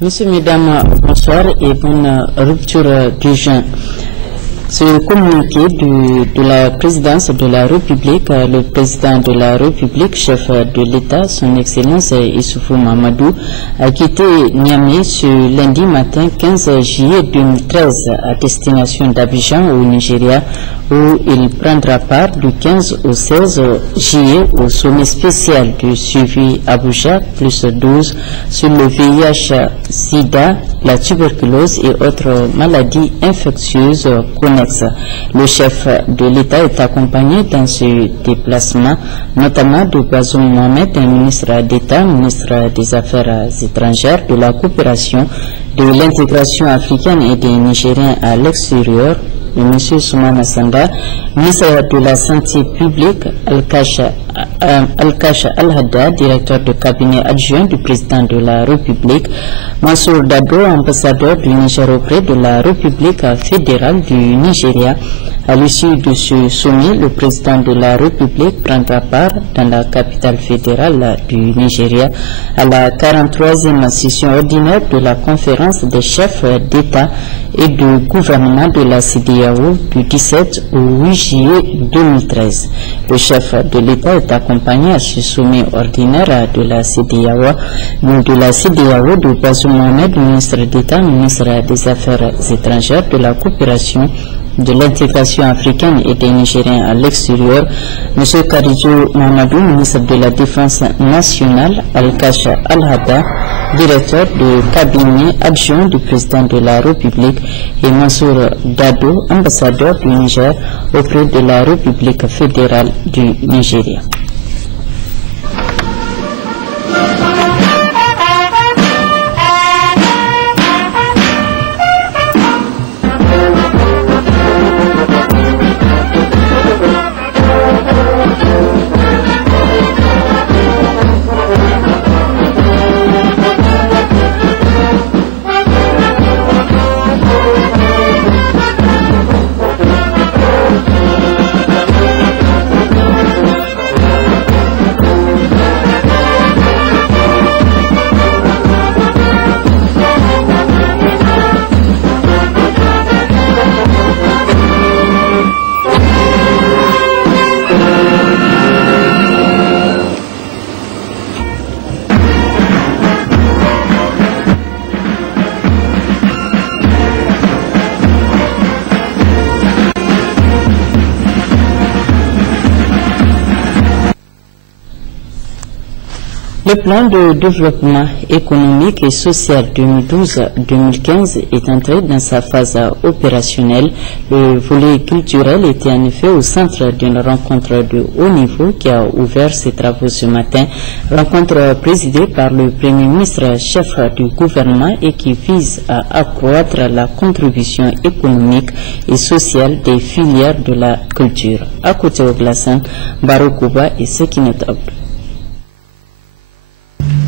Monsieur, mesdames, bonsoir et bonne rupture du jeûne. Ce communiqué de la présidence de la République, le président de la République, chef de l'État, son Excellence Issoufou Mahamadou, a quitté Niamey ce lundi matin 15 juillet 2013 à destination d'Abidjan au Nigeria, où il prendra part du 15 au 16 juillet au sommet spécial du suivi Abuja plus 12 sur le VIH-Sida, la tuberculose et autres maladies infectieuses connexes. Le chef de l'État est accompagné dans ce déplacement, notamment de Bazoum Mohamed, ministre d'État, ministre des Affaires étrangères, de la coopération, de l'intégration africaine et des Nigériens à l'extérieur, et M. Soumana Sanda, ministre de la Santé publique, Al-Kasha Al-Hadda, directeur de cabinet adjoint du président de la République, Mansour Dado, ambassadeur du Niger auprès de la République fédérale du Nigeria. À l'issue de ce sommet, le président de la République prendra part dans la capitale fédérale du Nigeria à la 43e session ordinaire de la conférence des chefs d'État et de gouvernement de la CEDEAO du 17 au 8 juillet 2013. Le chef de l'État est accompagné à ce sommet ordinaire de la CEDEAO de Bazoum Mohamed, ministre d'État, ministre des Affaires étrangères, de la coopération, de l'intégration africaine et des Nigériens à l'extérieur, M. Karidjo Mahamadou, ministre de la Défense nationale, Al-Kasha Al-Hadda, directeur de cabinet adjoint du président de la République, et Mansour Dado, ambassadeur du Niger auprès de la République fédérale du Nigeria. Le plan de développement économique et social 2012-2015 est entré dans sa phase opérationnelle. Le volet culturel était en effet au centre d'une rencontre de haut niveau qui a ouvert ses travaux ce matin. Rencontre présidée par le Premier ministre, chef du gouvernement, et qui vise à accroître la contribution économique et sociale des filières de la culture. À côté au Glassan, Baroukouba et Sekinet Abdou.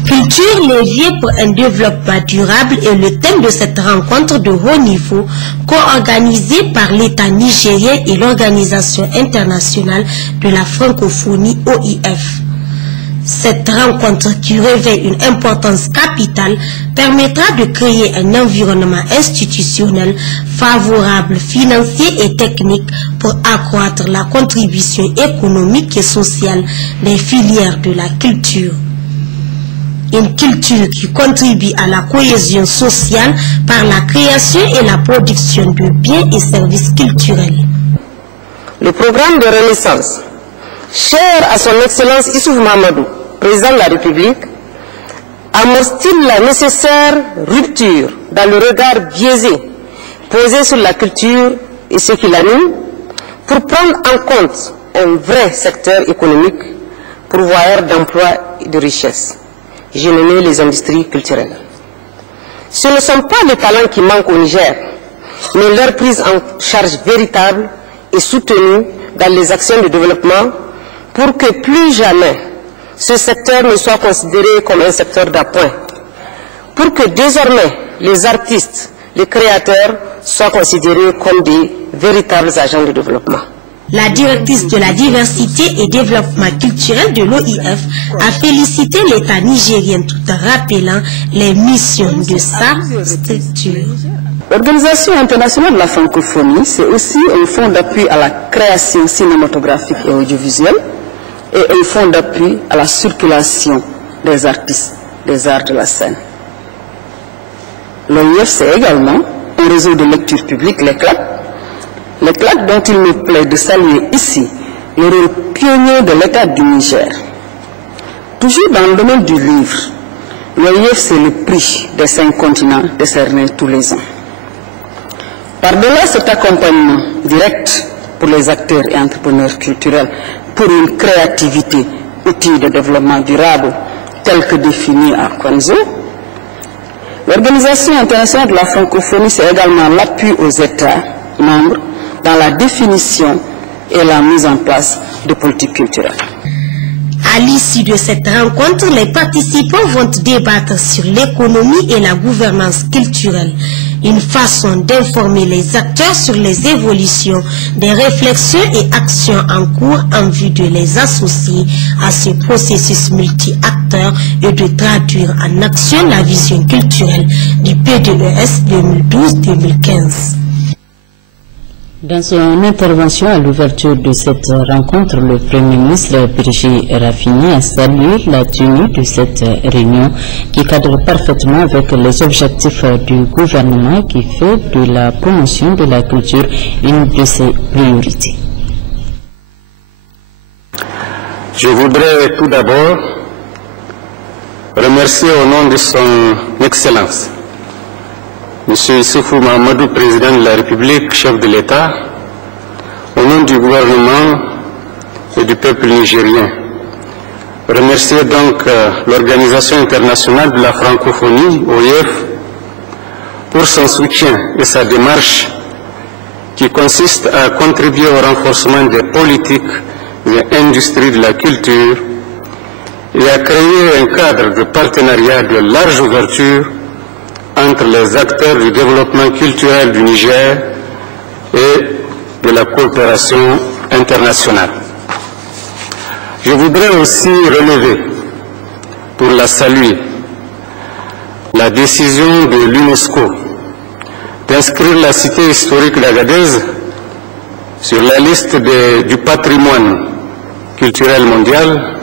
Culture, levier pour un développement durable est le thème de cette rencontre de haut niveau co-organisée par l'État nigérien et l'Organisation internationale de la francophonie OIF. Cette rencontre, qui revêt une importance capitale, permettra de créer un environnement institutionnel favorable, financier et technique pour accroître la contribution économique et sociale des filières de la culture. Une culture qui contribue à la cohésion sociale par la création et la production de biens et services culturels. Le programme de renaissance, cher à son Excellence Issoufou Mahamadou, président de la République, amorce-t-il la nécessaire rupture dans le regard biaisé posé sur la culture et ce qui l'anime, pour prendre en compte un vrai secteur économique pourvoyeur d'emplois et de richesses? J'ai nommé les industries culturelles. Ce ne sont pas les talents qui manquent au Niger, mais leur prise en charge véritable et soutenue dans les actions de développement pour que plus jamais ce secteur ne soit considéré comme un secteur d'appoint, pour que désormais les artistes, les créateurs soient considérés comme des véritables agents de développement. La directrice de la diversité et développement culturel de l'OIF a félicité l'État nigérien tout en rappelant les missions de sa structure. L'Organisation internationale de la francophonie, c'est aussi un fonds d'appui à la création cinématographique et audiovisuelle et un fonds d'appui à la circulation des artistes, des arts de la scène. L'OIF, c'est également un réseau de lecture publique, l'ECLAC, dont il me plaît de saluer ici le rôle pionnier de l'État du Niger. Toujours dans le domaine du livre, l'OIF, c'est le prix des 5 continents décerné tous les ans. Par-delà cet accompagnement direct pour les acteurs et entrepreneurs culturels pour une créativité, outil de développement durable tel que défini à Kwanzo, l'Organisation internationale de la francophonie, c'est également l'appui aux États membres dans la définition et la mise en place de politiques culturelles. À l'issue de cette rencontre, les participants vont débattre sur l'économie et la gouvernance culturelle, une façon d'informer les acteurs sur les évolutions des réflexions et actions en cours en vue de les associer à ce processus multi-acteurs et de traduire en action la vision culturelle du PDES 2012-2015. Dans son intervention à l'ouverture de cette rencontre, le Premier ministre Birji Rafini a salué la tenue de cette réunion qui cadre parfaitement avec les objectifs du gouvernement qui fait de la promotion de la culture une de ses priorités. Je voudrais tout d'abord remercier au nom de son Excellence Monsieur Issoufou Mahamadou, président de la République, chef de l'État, au nom du gouvernement et du peuple nigérien. Remercier donc l'Organisation internationale de la francophonie, OIF, pour son soutien et sa démarche qui consiste à contribuer au renforcement des politiques et industries de la culture et à créer un cadre de partenariat de large ouverture entre les acteurs du développement culturel du Niger et de la coopération internationale. Je voudrais aussi relever, pour la saluer, la décision de l'UNESCO d'inscrire la cité historique d'Agadez sur la liste du patrimoine culturel mondial.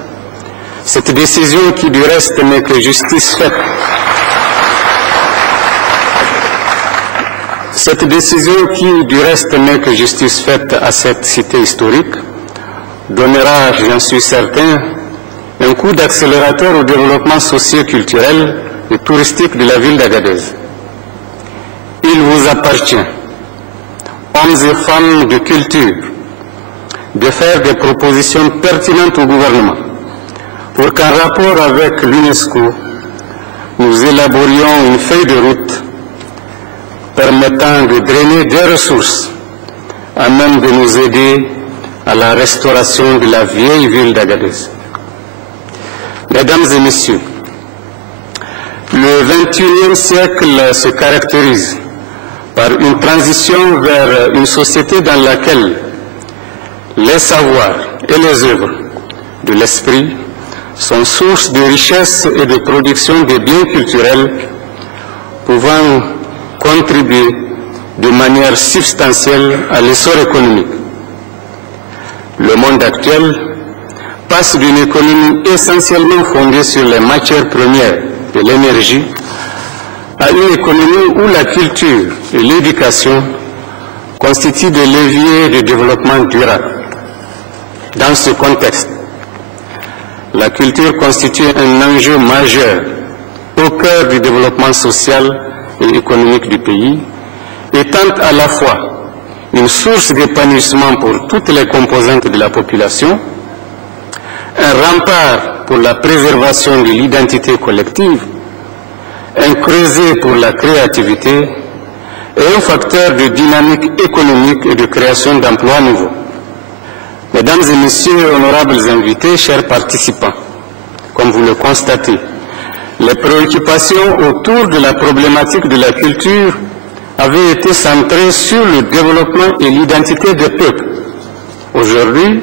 Cette décision qui du reste n'est que justice faite. Cette décision qui, du reste, n'est que justice faite à cette cité historique, donnera, j'en suis certain, un coup d'accélérateur au développement socio-culturel et touristique de la ville d'Agadez. Il vous appartient, hommes et femmes de culture, de faire des propositions pertinentes au gouvernement pour qu'en rapport avec l'UNESCO, nous élaborions une feuille de route permettant de drainer des ressources à même de nous aider à la restauration de la vieille ville d'Agadez. Mesdames et messieurs, le XXIe siècle se caractérise par une transition vers une société dans laquelle les savoirs et les œuvres de l'esprit sont source de richesse et de production des biens culturels pouvant contribuer de manière substantielle à l'essor économique. Le monde actuel passe d'une économie essentiellement fondée sur les matières premières et l'énergie à une économie où la culture et l'éducation constituent des leviers de développement durable. Dans ce contexte, la culture constitue un enjeu majeur au cœur du développement social et économique du pays, étant à la fois une source d'épanouissement pour toutes les composantes de la population, un rempart pour la préservation de l'identité collective, un creuset pour la créativité et un facteur de dynamique économique et de création d'emplois nouveaux. Mesdames et messieurs, honorables invités, chers participants, comme vous le constatez, les préoccupations autour de la problématique de la culture avaient été centrées sur le développement et l'identité des peuples, Aujourd'hui,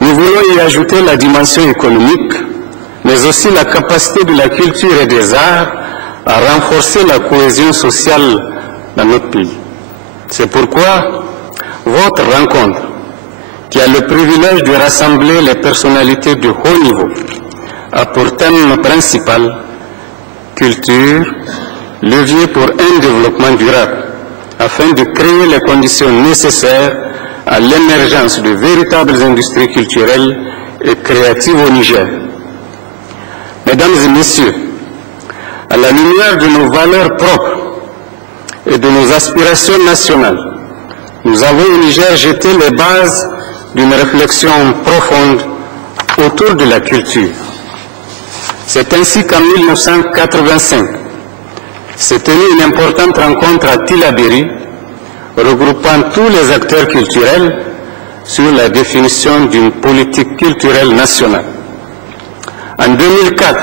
nous voulons y ajouter la dimension économique, mais aussi la capacité de la culture et des arts à renforcer la cohésion sociale dans notre pays. C'est pourquoi votre rencontre, qui a le privilège de rassembler les personnalités de haut niveau, a pour thème principal culture, levier pour un développement durable, afin de créer les conditions nécessaires à l'émergence de véritables industries culturelles et créatives au Niger. Mesdames et messieurs, à la lumière de nos valeurs propres et de nos aspirations nationales, nous avons au Niger jeté les bases d'une réflexion profonde autour de la culture. C'est ainsi qu'en 1985 s'est tenue une importante rencontre à Tillabéri, regroupant tous les acteurs culturels sur la définition d'une politique culturelle nationale. En 2004,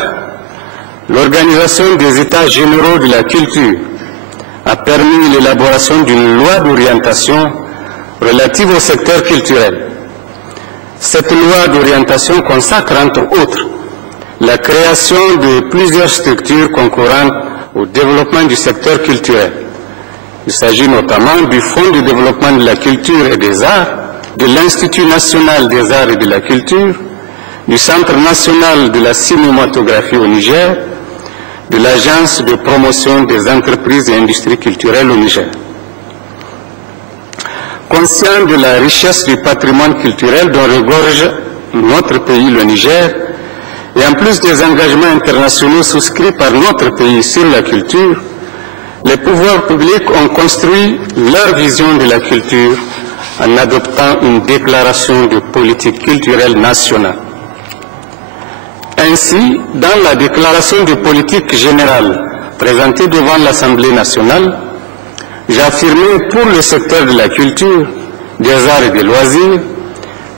l'Organisation des États généraux de la culture a permis l'élaboration d'une loi d'orientation relative au secteur culturel. Cette loi d'orientation consacre, entre autres, la création de plusieurs structures concurrentes au développement du secteur culturel. Il s'agit notamment du Fonds de développement de la culture et des arts, de l'Institut national des arts et de la culture, du Centre national de la cinématographie au Niger, de l'Agence de promotion des entreprises et industries culturelles au Niger. Conscient de la richesse du patrimoine culturel dont regorge notre pays, le Niger, et en plus des engagements internationaux souscrits par notre pays sur la culture, les pouvoirs publics ont construit leur vision de la culture en adoptant une déclaration de politique culturelle nationale. Ainsi, dans la déclaration de politique générale présentée devant l'Assemblée nationale, j'affirmais pour le secteur de la culture, des arts et des loisirs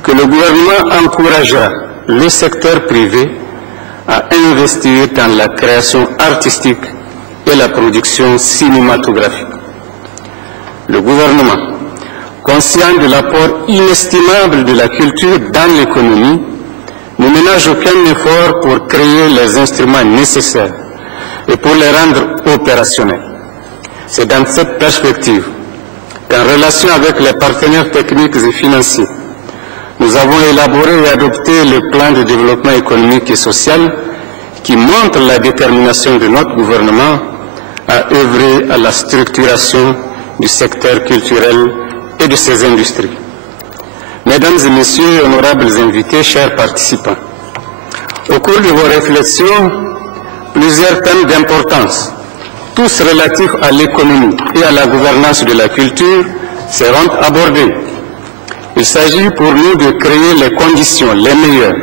que le gouvernement encouragera le secteur privé à investir dans la création artistique et la production cinématographique. Le gouvernement, conscient de l'apport inestimable de la culture dans l'économie, ne ménage aucun effort pour créer les instruments nécessaires et pour les rendre opérationnels. C'est dans cette perspective qu'en relation avec les partenaires techniques et financiers, nous avons élaboré et adopté le plan de développement économique et social qui montre la détermination de notre gouvernement à œuvrer à la structuration du secteur culturel et de ses industries. Mesdames et messieurs, honorables invités, chers participants, au cours de vos réflexions, plusieurs thèmes d'importance, tous relatifs à l'économie et à la gouvernance de la culture, seront abordés. Il s'agit pour nous de créer les conditions les meilleures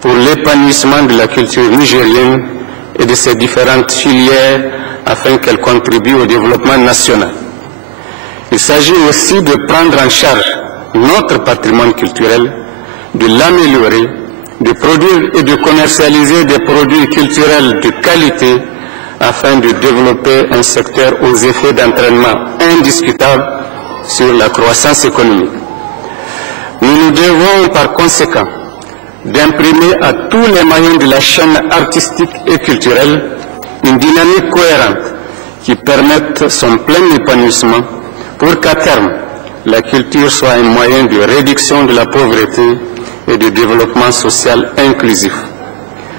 pour l'épanouissement de la culture nigérienne et de ses différentes filières afin qu'elles contribuent au développement national. Il s'agit aussi de prendre en charge notre patrimoine culturel, de l'améliorer, de produire et de commercialiser des produits culturels de qualité afin de développer un secteur aux effets d'entraînement indiscutables sur la croissance économique. Nous nous devons par conséquent d'imprimer à tous les maillons de la chaîne artistique et culturelle une dynamique cohérente qui permette son plein épanouissement pour qu'à terme, la culture soit un moyen de réduction de la pauvreté et de développement social inclusif.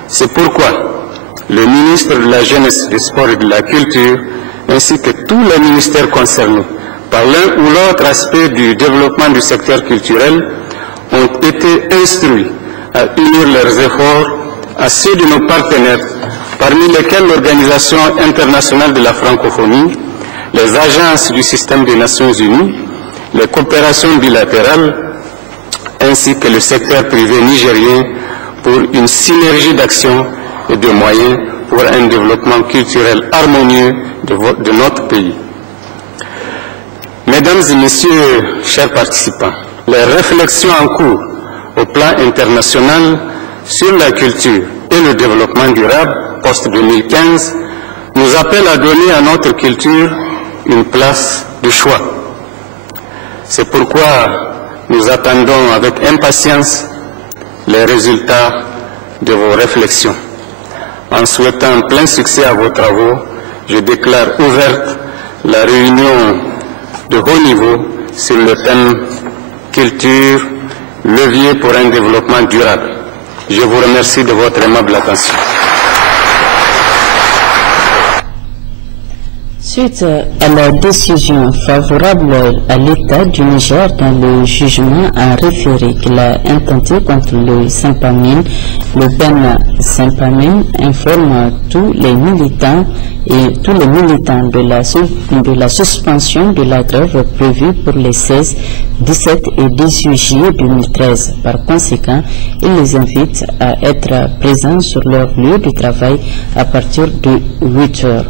C'est pourquoi le ministre de la Jeunesse, du Sport et de la Culture, ainsi que tous les ministères concernés par l'un ou l'autre aspect du développement du secteur culturel, ont été instruits à unir leurs efforts à ceux de nos partenaires, parmi lesquels l'Organisation internationale de la francophonie, les agences du système des Nations Unies, les coopérations bilatérales, ainsi que le secteur privé nigérien pour une synergie d'actions et de moyens pour un développement culturel harmonieux de notre pays. Mesdames et messieurs, chers participants, les réflexions en cours au plan international sur la culture et le développement durable post-2015 nous appellent à donner à notre culture une place de choix. C'est pourquoi nous attendons avec impatience les résultats de vos réflexions. En souhaitant plein succès à vos travaux, je déclare ouverte la réunion de haut niveau sur le thème culture, levier pour un développement durable. Je vous remercie de votre aimable attention. Suite à la décision favorable à l'État du Niger dans le jugement en référé qu'il a intenté contre le Saint-Pamine, le Ben Saint-Pamine informe tous les militants de la suspension de la grève prévue pour les 16, 17 et 18 juillet 2013. Par conséquent, il les invite à être présents sur leur lieu de travail à partir de 8 heures.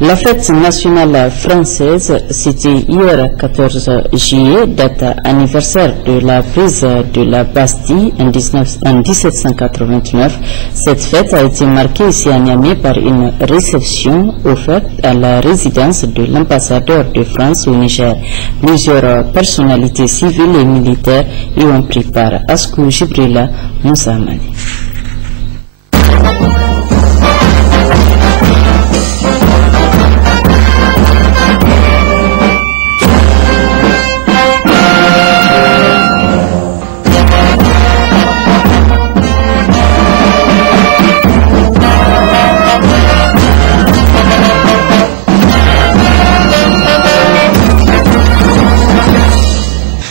La fête nationale française, c'était hier 14 juillet, date anniversaire de la prise de la Bastille en 1789. Cette fête a été marquée ici à Niamey par une réception offerte à la résidence de l'ambassadeur de France au Niger. Plusieurs personnalités civiles et militaires y ont pris part. Askou Jibrila Moussa Amadi.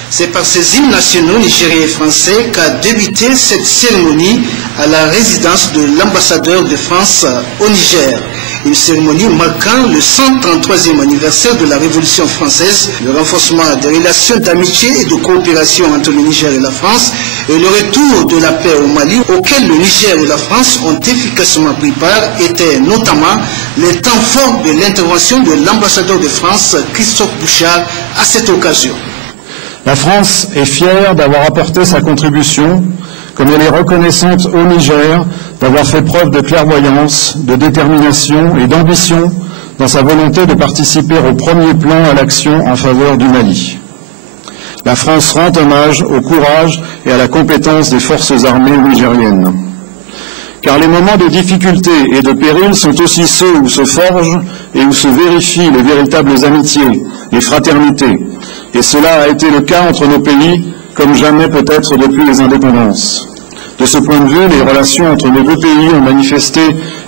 C'est par ces hymnes nationaux nigériens et français qu'a débuté cette cérémonie à la résidence de l'ambassadeur de France au Niger. Une cérémonie marquant le 133e anniversaire de la Révolution française, le renforcement des relations d'amitié et de coopération entre le Niger et la France et le retour de la paix au Mali auquel le Niger et la France ont efficacement pris part étaient notamment les temps forts de l'intervention de l'ambassadeur de France, Christophe Bouchard, à cette occasion. La France est fière d'avoir apporté sa contribution, comme elle est reconnaissante au Niger d'avoir fait preuve de clairvoyance, de détermination et d'ambition dans sa volonté de participer au premier plan à l'action en faveur du Mali. La France rend hommage au courage et à la compétence des forces armées nigériennes. Car les moments de difficulté et de péril sont aussi ceux où se forgent et où se vérifient les véritables amitiés, les fraternités. Et cela a été le cas entre nos pays, comme jamais peut-être depuis les indépendances. De ce point de vue, les relations entre nos deux pays ont manifesté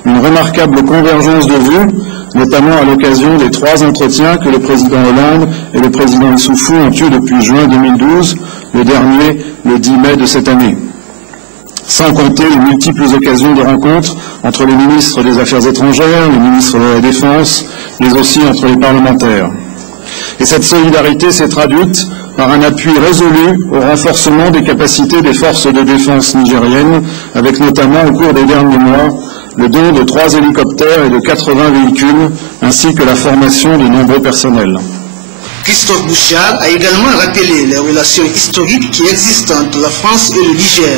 une remarquable convergence de vues, notamment à l'occasion des 3 entretiens que le président Hollande et le président Issoufou ont eus depuis juin 2012, le dernier le 10 mai de cette année. Sans compter les multiples occasions de rencontres entre les ministres des Affaires étrangères, les ministres de la Défense, mais aussi entre les parlementaires. Et cette solidarité s'est traduite par un appui résolu au renforcement des capacités des forces de défense nigériennes, avec notamment au cours des derniers mois le don de 3 hélicoptères et de 80 véhicules, ainsi que la formation de nombreux personnels. Christophe Bouchard a également rappelé les relations historiques qui existent entre la France et le Niger,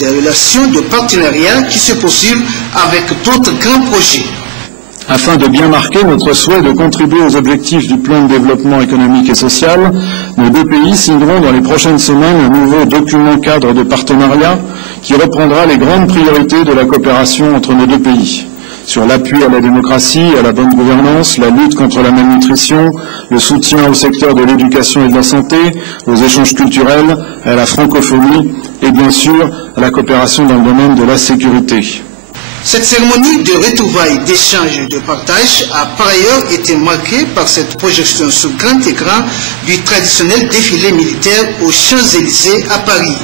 des relations de partenariat qui se poursuivent avec d'autres grands projets. Afin de bien marquer notre souhait de contribuer aux objectifs du plan de développement économique et social, nos deux pays signeront dans les prochaines semaines un nouveau document cadre de partenariat qui reprendra les grandes priorités de la coopération entre nos deux pays, sur l'appui à la démocratie, à la bonne gouvernance, la lutte contre la malnutrition, le soutien au secteur de l'éducation et de la santé, aux échanges culturels, à la francophonie et bien sûr à la coopération dans le domaine de la sécurité. Cette cérémonie de retrouvailles, d'échange et de partage a par ailleurs été marquée par cette projection sur grand écran du traditionnel défilé militaire aux Champs-Élysées à Paris.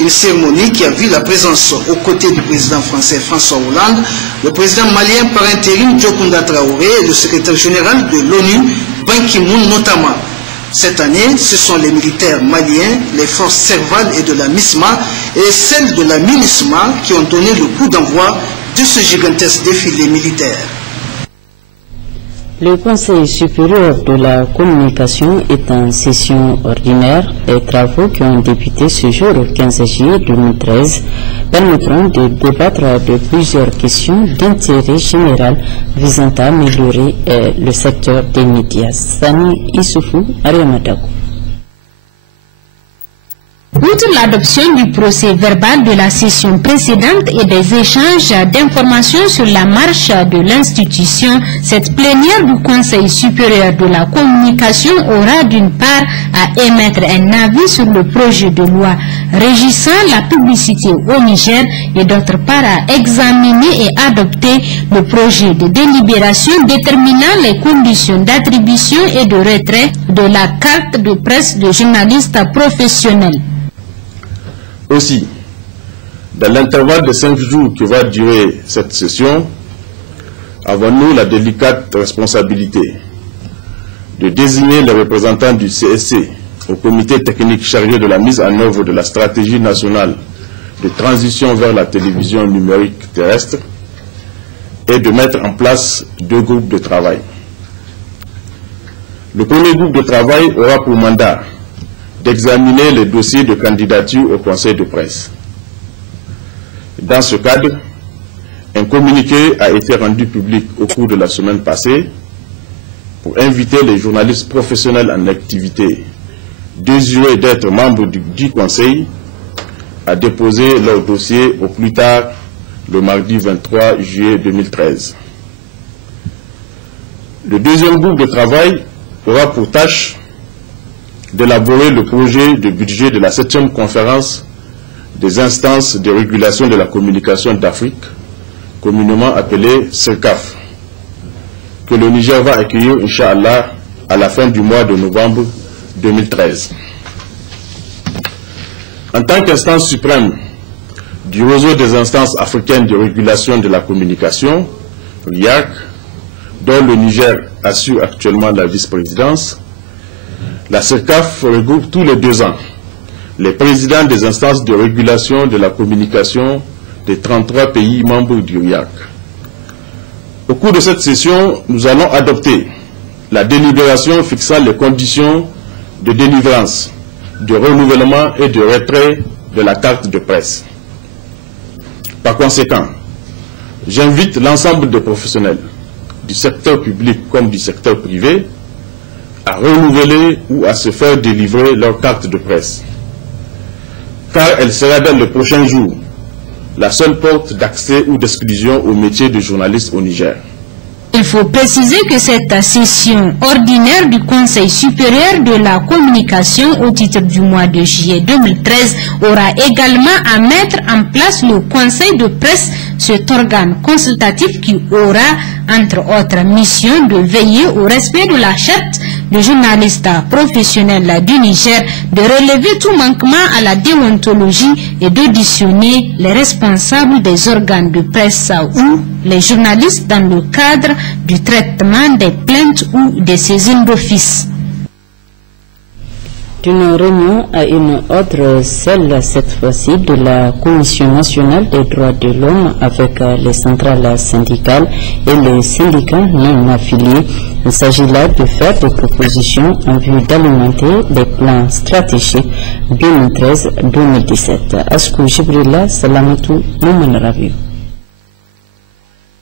Une cérémonie qui a vu la présence aux côtés du président français François Hollande, le président malien par intérim Diokounda Traoré et le secrétaire général de l'ONU, Ban Ki-moon notamment. Cette année, ce sont les militaires maliens, les forces Serval et de la MISMA et celles de la MINUSMA qui ont donné le coup d'envoi de ce gigantesque défilé militaire. Le Conseil supérieur de la communication est en session ordinaire. Les travaux qui ont débuté ce jour au 15 juillet 2013 permettront de débattre de plusieurs questions d'intérêt général visant à améliorer le secteur des médias. Sani Issoufou, Ariamadakou. Outre l'adoption du procès verbal de la session précédente et des échanges d'informations sur la marche de l'institution, cette plénière du Conseil supérieur de la communication aura d'une part à émettre un avis sur le projet de loi régissant la publicité au Niger et d'autre part à examiner et adopter le projet de délibération déterminant les conditions d'attribution et de retrait de la carte de presse de journalistes professionnels. Aussi, dans l'intervalle de 5 jours que va durer cette session, avons-nous la délicate responsabilité de désigner les représentants du CSC au comité technique chargé de la mise en œuvre de la stratégie nationale de transition vers la télévision numérique terrestre et de mettre en place 2 groupes de travail. Le premier groupe de travail aura pour mandat d'examiner les dossiers de candidature au conseil de presse. Dans ce cadre, un communiqué a été rendu public au cours de la semaine passée pour inviter les journalistes professionnels en activité désireux d'être membres du conseil à déposer leur dossier au plus tard le mardi 23 juillet 2013. Le deuxième groupe de travail aura pour tâche d'élaborer le projet de budget de la 7e conférence des instances de régulation de la communication d'Afrique, communément appelée CERCAF, que le Niger va accueillir, Inch'Allah, à la fin du mois de novembre 2013. En tant qu'instance suprême du réseau des instances africaines de régulation de la communication, RIAC, dont le Niger assure actuellement la vice-présidence, la CERCAF regroupe tous les 2 ans les présidents des instances de régulation de la communication des 33 pays membres du RIAC. Au cours de cette session, nous allons adopter la délibération fixant les conditions de délivrance, de renouvellement et de retrait de la carte de presse. Par conséquent, j'invite l'ensemble des professionnels du secteur public comme du secteur privé à renouveler ou à se faire délivrer leur carte de presse, car elle sera dans les prochains jours la seule porte d'accès ou d'exclusion au métier de journaliste au Niger. Il faut préciser que cette session ordinaire du Conseil supérieur de la communication au titre du mois de juillet 2013 aura également à mettre en place le Conseil de presse, cet organe consultatif qui aura, entre autres missions, de veiller au respect de la charte de journalistes professionnels du Niger, de relever tout manquement à la déontologie et d'auditionner les responsables des organes de presse ou les journalistes dans le cadre du traitement des plaintes ou des saisines d'office. D'une réunion à une autre, celle cette fois-ci de la Commission nationale des droits de l'homme avec les centrales syndicales et les syndicats non affiliés. Il s'agit là de faire des propositions en vue d'alimenter les plans stratégiques 2013-2017. Askou Jibrila, Salamatou, Mouman Rabiou.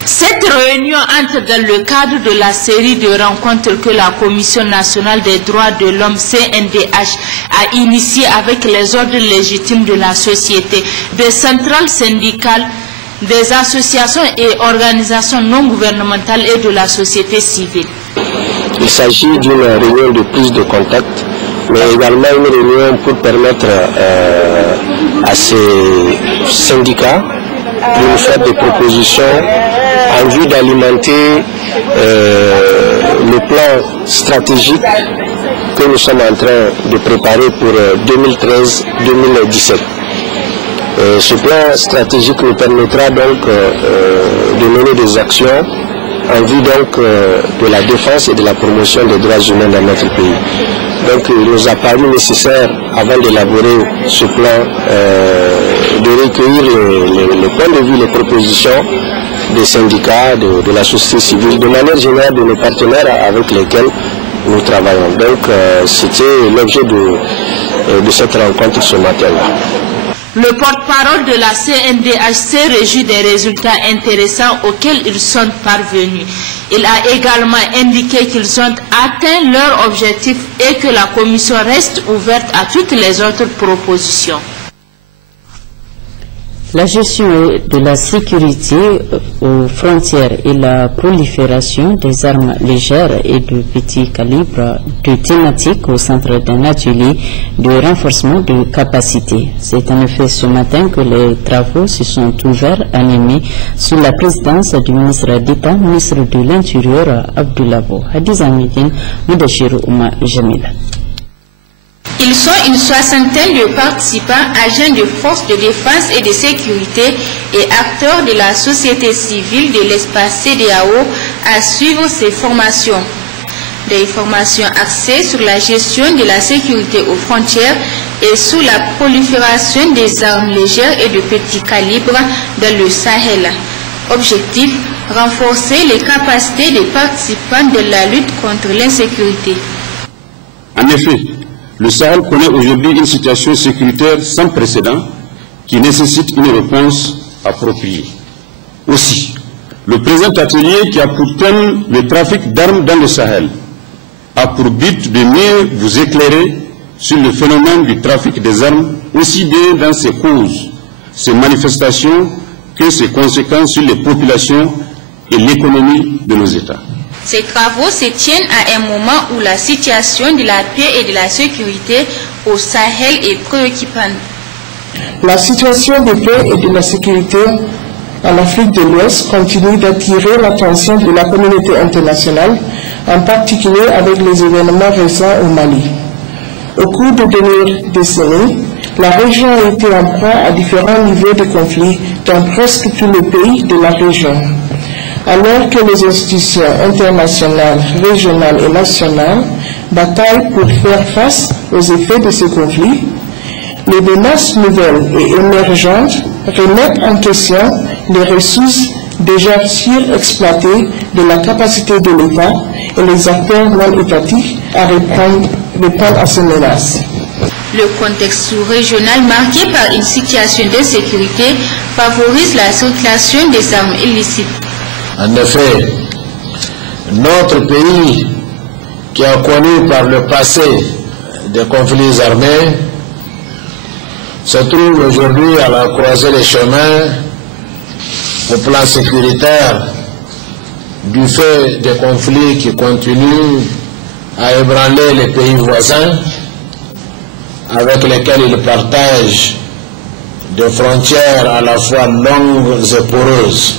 Cette réunion entre dans le cadre de la série de rencontres que la Commission nationale des droits de l'homme CNDH a initiée avec les ordres légitimes de la société, des centrales syndicales, des associations et organisations non gouvernementales et de la société civile. Il s'agit d'une réunion de prise de contact, mais également une réunion pour permettre à ces syndicats de nous faire des propositions en vue d'alimenter le plan stratégique que nous sommes en train de préparer pour 2013-2017. Ce plan stratégique nous permettra donc de mener des actions en vue donc de la défense et de la promotion des droits humains dans notre pays. Donc il nous a paru nécessaire, avant d'élaborer ce plan, de recueillir les points de vue, les propositions des syndicats, de la société civile, de manière générale de nos partenaires avec lesquels nous travaillons. Donc c'était l'objet de cette rencontre ce matin-là. Le porte-parole de la CNDH s'est réjoui des résultats intéressants auxquels ils sont parvenus. Il a également indiqué qu'ils ont atteint leur objectif et que la commission reste ouverte à toutes les autres propositions. La gestion de la sécurité aux frontières et la prolifération des armes légères et de petit calibre, de thématiques au centre d'un atelier de renforcement de capacité. C'est en effet ce matin que les travaux se sont ouverts animés sous la présidence du ministre d'État, ministre de l'Intérieur, Abdoulabo Hadiza Midine, Moudachir Ouma Jamila. Ils sont une soixantaine de participants, agents de forces de défense et de sécurité et acteurs de la société civile de l'espace CEDEAO à suivre ces formations. Des formations axées sur la gestion de la sécurité aux frontières et sous la prolifération des armes légères et de petit calibre dans le Sahel. Objectif, renforcer les capacités des participants de la lutte contre l'insécurité. En effet, le Sahel connaît aujourd'hui une situation sécuritaire sans précédent qui nécessite une réponse appropriée. Aussi, le présent atelier qui a pour thème le trafic d'armes dans le Sahel a pour but de mieux vous éclairer sur le phénomène du trafic des armes, aussi bien dans ses causes, ses manifestations que ses conséquences sur les populations et l'économie de nos États. Ces travaux se tiennent à un moment où la situation de la paix et de la sécurité au Sahel est préoccupante. La situation de paix et de la sécurité en Afrique de l'Ouest continue d'attirer l'attention de la communauté internationale, en particulier avec les événements récents au Mali. Au cours des dernières décennies, la région a été en proie à différents niveaux de conflits dans presque tous les pays de la région. Alors que les institutions internationales, régionales et nationales bataillent pour faire face aux effets de ces conflits, les menaces nouvelles et émergentes remettent en question les ressources déjà surexploitées de la capacité de l'État et les acteurs non étatiques à répondre à ces menaces. Le contexte sous-régional marqué par une situation d'insécurité favorise la circulation des armes illicites. En effet, notre pays, qui a connu par le passé des conflits armés, se trouve aujourd'hui à la croisée des chemins au plan sécuritaire du fait des conflits qui continuent à ébranler les pays voisins avec lesquels il partage des frontières à la fois longues et poreuses.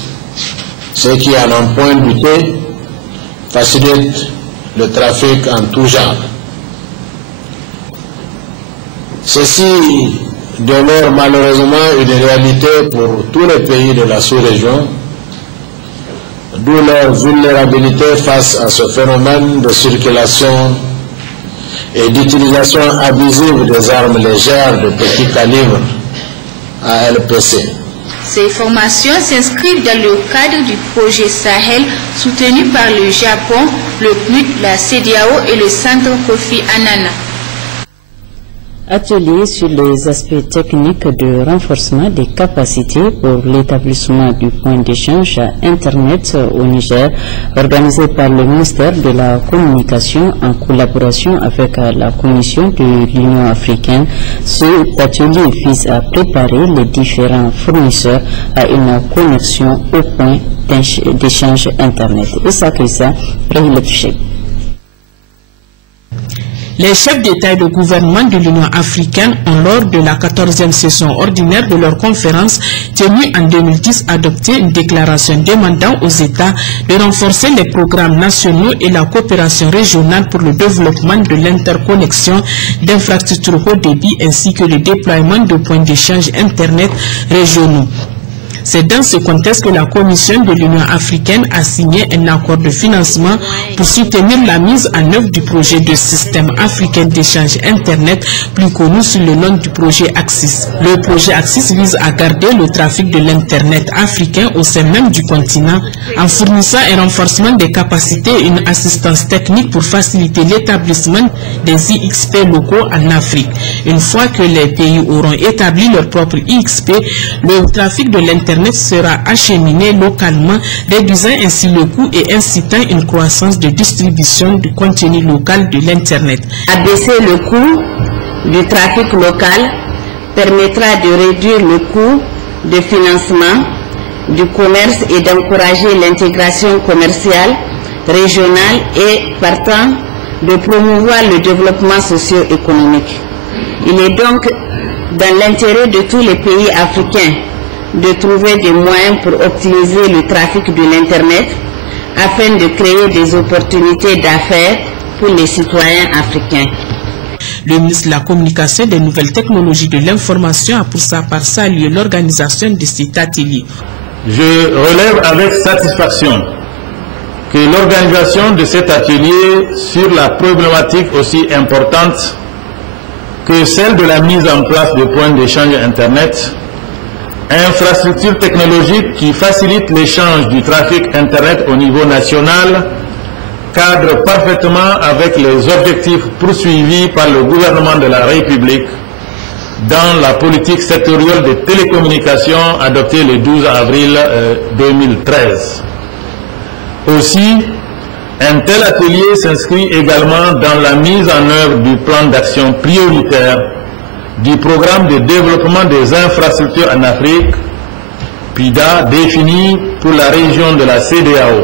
Ce qui, à un point buté, facilite le trafic en tout genre. Ceci demeure malheureusement une réalité pour tous les pays de la sous-région, d'où leur vulnérabilité face à ce phénomène de circulation et d'utilisation abusive des armes légères de petit calibre ALPC. Ces formations s'inscrivent dans le cadre du projet Sahel soutenu par le Japon, le PNUD, la CEDEAO et le Centre Kofi Annan. Atelier sur les aspects techniques de renforcement des capacités pour l'établissement du point d'échange Internet au Niger, organisé par le ministère de la Communication en collaboration avec la Commission de l'Union africaine. Cet atelier vise à préparer les différents fournisseurs à une connexion au point d'échange Internet. Issa Krissa, Rahil Touché. Les chefs d'État et de gouvernement de l'Union africaine ont, lors de la 14e session ordinaire de leur conférence tenue en 2010, adopté une déclaration demandant aux États de renforcer les programmes nationaux et la coopération régionale pour le développement de l'interconnexion d'infrastructures haut débit ainsi que le déploiement de points d'échange Internet régionaux. C'est dans ce contexte que la Commission de l'Union africaine a signé un accord de financement pour soutenir la mise en œuvre du projet de système africain d'échange Internet, plus connu sous le nom du projet AXIS. Le projet AXIS vise à garder le trafic de l'Internet africain au sein même du continent, en fournissant un renforcement des capacités et une assistance technique pour faciliter l'établissement des IXP locaux en Afrique. Une fois que les pays auront établi leur propre IXP, le trafic de l'Internet sera acheminé localement, réduisant ainsi le coût et incitant une croissance de distribution du contenu local de l'Internet. Abaisser le coût du trafic local permettra de réduire le coût de financement du commerce et d'encourager l'intégration commerciale régionale et partant de promouvoir le développement socio-économique. Il est donc dans l'intérêt de tous les pays africains de trouver des moyens pour optimiser le trafic de l'Internet afin de créer des opportunités d'affaires pour les citoyens africains. Le ministre de la Communication et des Nouvelles Technologies de l'Information a pour sa part salué l'organisation de cet atelier. Je relève avec satisfaction que l'organisation de cet atelier sur la problématique aussi importante que celle de la mise en place de points d'échange Internet, infrastructures technologiques qui facilitent l'échange du trafic Internet au niveau national, cadre parfaitement avec les objectifs poursuivis par le gouvernement de la République dans la politique sectorielle des télécommunications adoptée le 12 avril 2013. Aussi, un tel atelier s'inscrit également dans la mise en œuvre du plan d'action prioritaire du programme de développement des infrastructures en Afrique, PIDA, défini pour la région de la CEDEAO.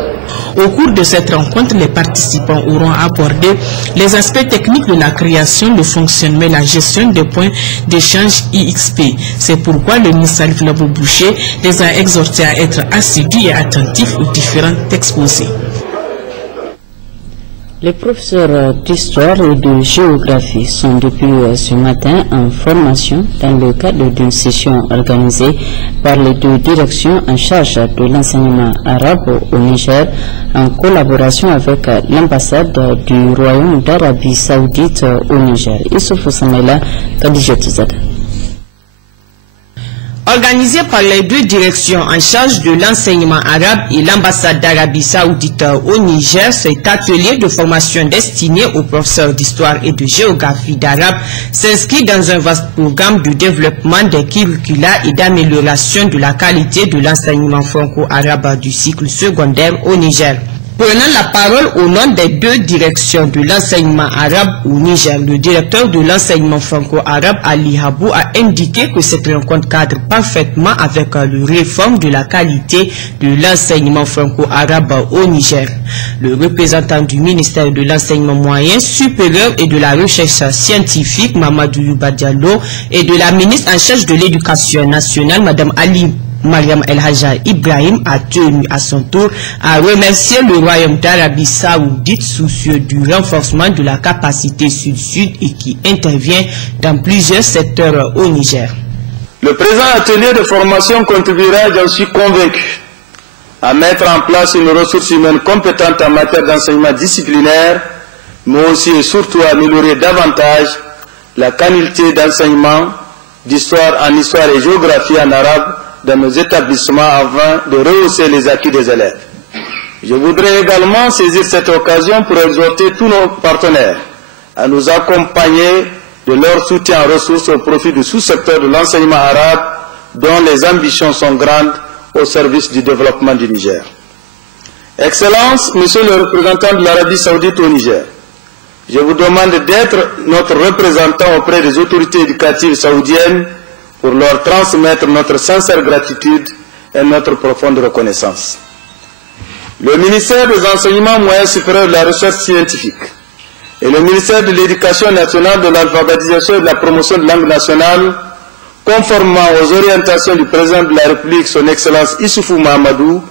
Au cours de cette rencontre, les participants auront abordé les aspects techniques de la création, le fonctionnement et la gestion des points d'échange IXP. C'est pourquoi le ministre Salif Labo Boucher les a exhortés à être assidus et attentifs aux différents exposés. Les professeurs d'histoire et de géographie sont depuis ce matin en formation dans le cadre d'une session organisée par les deux directions en charge de l'enseignement arabe au Niger en collaboration avec l'ambassade du Royaume d'Arabie Saoudite au Niger. Issoufou Samela, Khadija Touzada. Organisé par les deux directions en charge de l'enseignement arabe et l'ambassade d'Arabie Saoudite au Niger, cet atelier de formation destiné aux professeurs d'histoire et de géographie d'arabe s'inscrit dans un vaste programme de développement des curricula et d'amélioration de la qualité de l'enseignement franco-arabe du cycle secondaire au Niger. Prenant la parole au nom des deux directions de l'enseignement arabe au Niger, le directeur de l'enseignement franco-arabe, Ali Habou, a indiqué que cette rencontre cadre parfaitement avec la réforme de la qualité de l'enseignement franco-arabe au Niger. Le représentant du ministère de l'enseignement moyen supérieur et de la recherche scientifique, Mamadou Yuba Diallo, et de la ministre en charge de l'éducation nationale, Madame Ali Mariam El Haja Ibrahim, a tenu à son tour à remercier le Royaume d'Arabie Saoudite soucieux du renforcement de la capacité sud-sud et qui intervient dans plusieurs secteurs au Niger. Le présent atelier de formation contribuera, j'en suis convaincu, à mettre en place une ressource humaine compétente en matière d'enseignement disciplinaire, mais aussi et surtout à améliorer davantage la qualité d'enseignement d'histoire en histoire et géographie en arabe dans nos établissements afin de rehausser les acquis des élèves. Je voudrais également saisir cette occasion pour exhorter tous nos partenaires à nous accompagner de leur soutien en ressources au profit du sous-secteur de l'enseignement arabe dont les ambitions sont grandes au service du développement du Niger. Excellence, Monsieur le représentant de l'Arabie Saoudite au Niger, je vous demande d'être notre représentant auprès des autorités éducatives saoudiennes pour leur transmettre notre sincère gratitude et notre profonde reconnaissance. Le ministère des Enseignements moyens supérieurs de la recherche scientifique et le ministère de l'Éducation nationale, de l'alphabétisation et de la promotion de langue nationale, conformément aux orientations du président de la République, son Excellence Issoufou Mahamadou,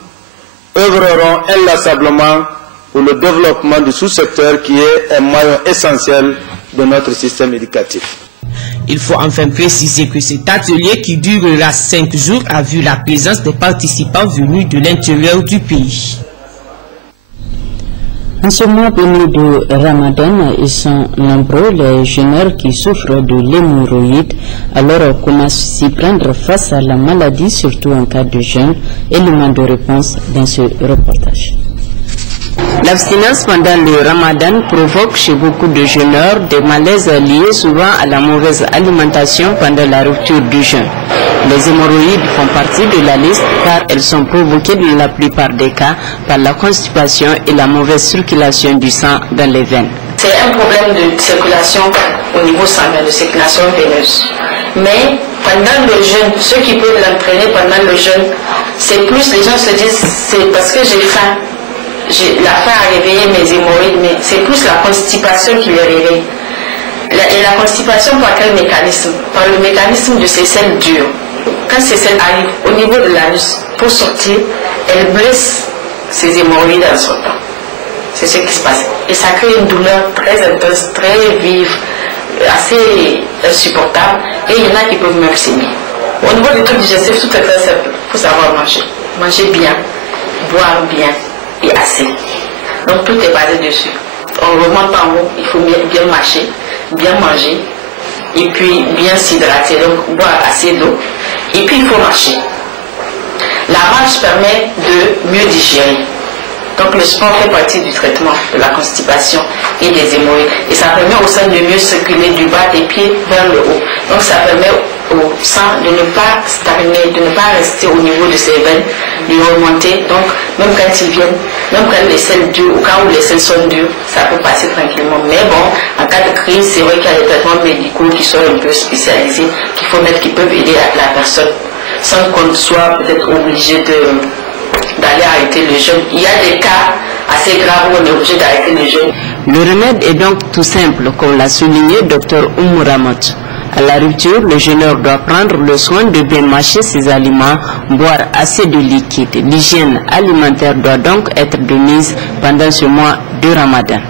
œuvreront inlassablement pour le développement du sous-secteur qui est un maillon essentiel de notre système éducatif. Il faut enfin préciser que cet atelier qui durera 5 jours a vu la présence des participants venus de l'intérieur du pays. En ce mois béni de Ramadan, ils sont nombreux les jeûneurs qui souffrent de l'hémorroïde. Alors, comment s'y prendre face à la maladie, surtout en cas de jeûne? Élément de réponse dans ce reportage. L'abstinence pendant le Ramadan provoque chez beaucoup de jeûneurs des malaises liés souvent à la mauvaise alimentation pendant la rupture du jeûne. Les hémorroïdes font partie de la liste car elles sont provoquées dans la plupart des cas par la constipation et la mauvaise circulation du sang dans les veines. C'est un problème de circulation au niveau sanguin, de circulation veineuse. Mais pendant le jeûne, ceux qui peuvent l'entraîner pendant le jeûne, c'est plus, les gens se disent, c'est parce que j'ai faim. La faim a réveillé mes hémorroïdes, mais c'est plus la constipation qui les réveille. Et la constipation par quel mécanisme? Par le mécanisme de ces selles dures. Quand ces selles arrivent au niveau de l'anus pour sortir, elles blessent ces hémorroïdes en sortant. C'est ce qui se passe. Et ça crée une douleur très intense, très vive, assez insupportable. Et il y en a qui peuvent même saigner. Au niveau des trucs digestifs, tout est très simple. Il faut savoir manger. Manger bien, boire bien et assez. Donc tout est basé dessus. On remonte en haut, il faut bien marcher, bien manger et puis bien s'hydrater, donc boire assez d'eau et puis il faut marcher. La marche permet de mieux digérer. Donc le sport fait partie du traitement de la constipation et des hémorroïdes. Et ça permet au sang de mieux circuler du bas des pieds vers le haut. Donc ça permet au sang de ne pas stagner, de ne pas rester au niveau de ses veines, de remonter. Donc même quand ils viennent, même quand les selles dures, ou quand les selles sont dures, ça peut passer tranquillement. Mais bon, en cas de crise, c'est vrai qu'il y a des traitements médicaux qui sont un peu spécialisés, qu'il faut mettre, qui peuvent aider la personne, sans qu'on soit peut-être obligé d'aller arrêter le jeûne. Il y a des cas assez graves où on est obligé d'arrêter le jeûne. Le remède est donc tout simple, comme l'a souligné Dr Oumouramot. À la rupture, le jeûneur doit prendre le soin de bien mâcher ses aliments, boire assez de liquide. L'hygiène alimentaire doit donc être de mise pendant ce mois de Ramadan.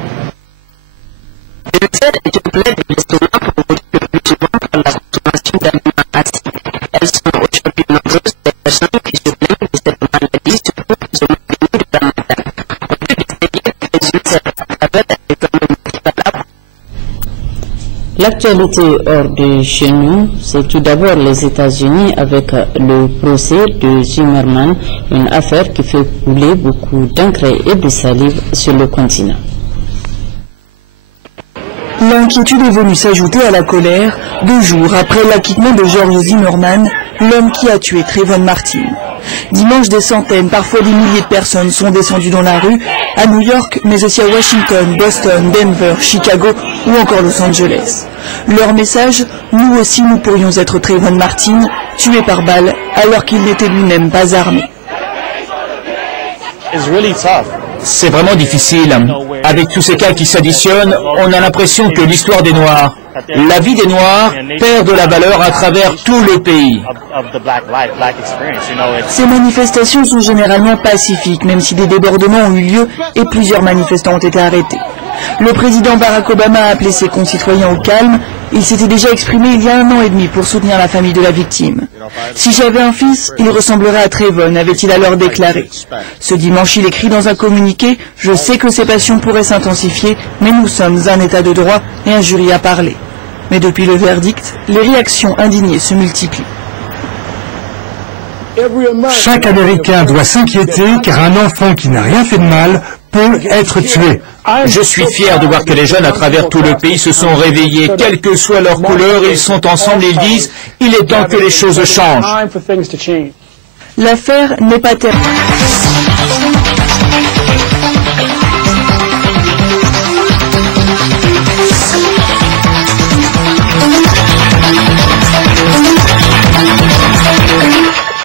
Le cancer est une plaie de l'estomac provoquée le plus souvent par la consommation d'aliments acides. Elles sont aujourd'hui nombreuses les personnes qui se plaignent de cette maladie, surtout plus ou moins bénie de Ramadan. On peut distinguer les ulcères à travers les phénomènes médicaux. L'actualité hors de chez nous, c'est tout d'abord les États-Unis avec le procès de Zimmerman, une affaire qui fait couler beaucoup d'encre et de salive sur le continent. L'inquiétude est venue s'ajouter à la colère 2 jours après l'acquittement de George Zimmerman, l'homme qui a tué Trayvon Martin. Dimanche, des centaines, parfois des milliers de personnes sont descendues dans la rue, à New York, mais aussi à Washington, Boston, Denver, Chicago ou encore Los Angeles. Leur message, nous aussi nous pourrions être Trayvon Martin, tué par balle, alors qu'il n'était lui-même pas armé. C'est vraiment difficile. Avec tous ces cas qui s'additionnent, on a l'impression que l'histoire des Noirs, la vie des Noirs, perd de la valeur à travers tout le pays. Ces manifestations sont généralement pacifiques, même si des débordements ont eu lieu et plusieurs manifestants ont été arrêtés. Le président Barack Obama a appelé ses concitoyens au calme. Il s'était déjà exprimé il y a 1 an et demi pour soutenir la famille de la victime. Si j'avais un fils, il ressemblerait à Trayvon, avait-il alors déclaré. Ce dimanche, il écrit dans un communiqué « Je sais que ces passions pourraient s'intensifier, mais nous sommes un État de droit et un jury à parler. » Mais depuis le verdict, les réactions indignées se multiplient. Chaque Américain doit s'inquiéter car un enfant qui n'a rien fait de mal peut être tué. Je suis fier de voir que les jeunes à travers tout le pays se sont réveillés. Quelle que soit leur couleur, ils sont ensemble et ils disent « Il est temps que les choses changent ». L'affaire n'est pas terminée.